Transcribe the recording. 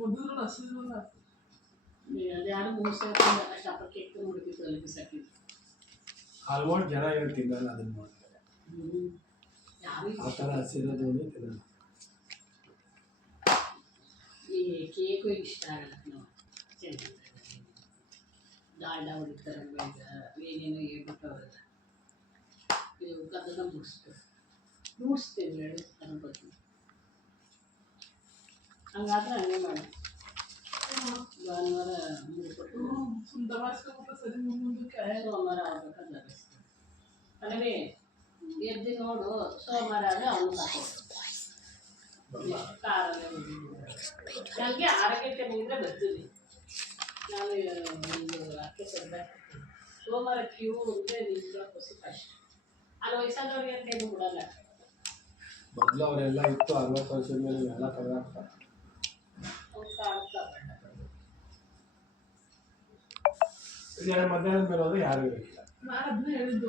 ಮೊದಲು ಹಸಿರಲ್ಲ ಯಾರು ಮೂಸೆ ಕಷ್ಟಪಟ್ಟು ಕೇಕ್ ನೋಡ್ತಿತ್ತು ಅಲ್ಲಿ ಬಿಸಾಕಿದ್ದು ಆಲ್ಮೋಸ್ಟ್ ಜನ ಏನು ತಿನ್ನಲ್ಲ ಅದನ್ನ ಮಾಡ್ತಾರೆ ಯಾರು ಆ ಥರ ಹಸಿರೋದು ತಿನ್ನಲ್ಲ ಈ ಕೇಕು ಇಷ್ಟ ಆಗಲ್ಲ ನಾವು ಚೆನ್ನಾಗಿ ದಾಲ್ಡ ಹೊಡಿತಾರೆ ಏನೇನೋ ಹೇಳ್ಬಿಟ್ಟು ಅವರೆಲ್ಲ ಇದು ಕದನ ಮೂಡಿಸ್ತೇವೆ ಹೇಳಿ ಅದ್ರ ಬಗ್ಗೆ ಹಂಗಾದ್ರೆ ಹಂಗೆ ಮಾಡಿ ಭಾನುವಾರ ಮುಗಿಸ್ಬಿಟ್ಟು ಸುಂದರವಾಸ್ಕೊಬಿಟ್ಟು ಸರಿ ಮುಂದಕ್ಕೆ ಸೋಮವಾರ ಆಗ್ಬೇಕಂತ ಬಯಸ್ತಾರೆ ಅಲ್ಲವೇ ಎದ್ದು ನೋಡು ಸೋಮವಾರ ಆದರೆ ಅವನು ಕಾರಲ್ಲೇ ನನಗೆ 6 ಗಂಟೆ ಮುಗಿದ್ರೆ ಬರ್ತೀನಿ ನಾನು ಒಂದು ಅಕ್ಕೆ ಸದ್ದ ಸೋಮವಾರ ಕ್ಯೂ ಅಂದರೆ ನಿಂತ್ಕೊಳ್ಳೋಕೆ ಕಷ್ಟ ಅಲ್ಲಿ ವಯಸ್ಸಾದವ್ರಿಗೆ ಅಂತ ಏನು ಬಿಡಲ್ಲ ಮೊದಲು ಅವರೆಲ್ಲ ಇತ್ತು 60 ವರ್ಷದ ಮೇಲೆ ಎಲ್ಲ ತೆಗೆದಾಕ್ತಾರೆ ಮಧ್ಯಾಹ್ನದ ಮೇಲೆ ಹೋದ್ರೆ ಯಾರು ಇರಲಿಲ್ಲ ನಾನು ಅದನ್ನ ಹೇಳಿದ್ದು